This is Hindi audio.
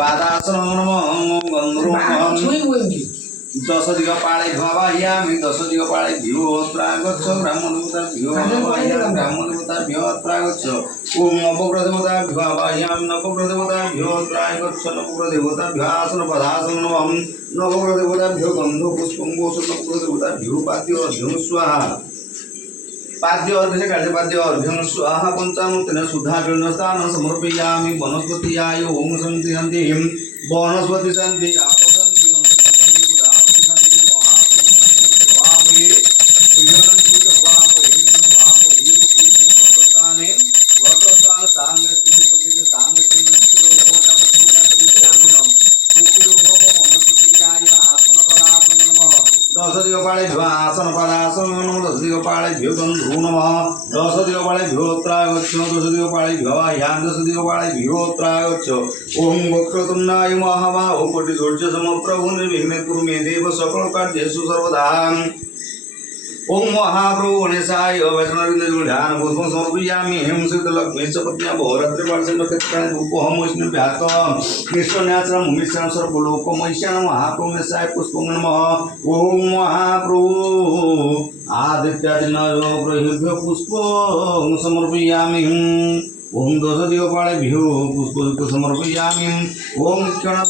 पादासनं नमः गन्धर्वं दश दिगपाळे भवायामि दश दिगपाळे भ्योत्रागच्छ ब्राह्मणदेवताभ्यो भवायामि ब्राह्मणदेवताभ्यो अत्रागच्छ ओम नवग्रहदेवताभ्यो भवायामि नवग्रहदेवताभ्यो अत्रागच्छ नवग्रहदेवताभ्यो आसनपदासनं नमः नवग्रहदेवताभ्यो गन्धपुष्पं नवग्रहदेवताभ्यो पाद्योऽर्घ्यं स्वाहा पाद्य अर्घ्य काले पाद्य अर्घ्यं स्वाहा पंचामृतेन शुद्धाचरणस्थानं समर्पयामि वनस्पत्याय ओम शान्ति शान्ति वनस्पति शान्ति आपसन्ति अंतर्पतन्ति बुधापति शान्ति महापुरुषाय भवामहे प्रियनं भवामहे भवामहे वसुताने वर्तमान सांगस्ति सुखित सांगस्ति नश्यो भवतापत्पुरा कविश्रामिनं सुखिरो भव वनस्पत्याय आसनपदासनं नमः दश दिगपाळे आसन पदासन नमः दश दिगपाळे गन्धर्वो नमः दश दिगपाळे भ्योत्रागच्छ दश दिगपाळे भवायां दश दिगपाळे भ्योत्रागच्छ ओम वक्रतुण्डाय महाबाहो कोटिसूर्य समप्रभो निर्विघ्नं कुरु मे देव सकलकार्येषु सर्वदा ओम महाप्रभु गणेशाय वैष्णवृंदध्यान पुष्पं समर्पयामि हेम श्रीलक्ष्मी च पत्न्या बहुरात्रि पार्श्वक्षेत्राणि रूपहं वैष्णव्यात कृष्णन्याचरं भूमिश्रं सर्वलोकमैश्यानं महाप्रभु गणेशाय पुष्पं नमः ओम महाप्रभु आदित्यादिनायो प्रयुभ्य पुष्पं समर्पयामि ओम दश दिगपाळेभ्यो पुष्पं समर्पयामि ओम क्षण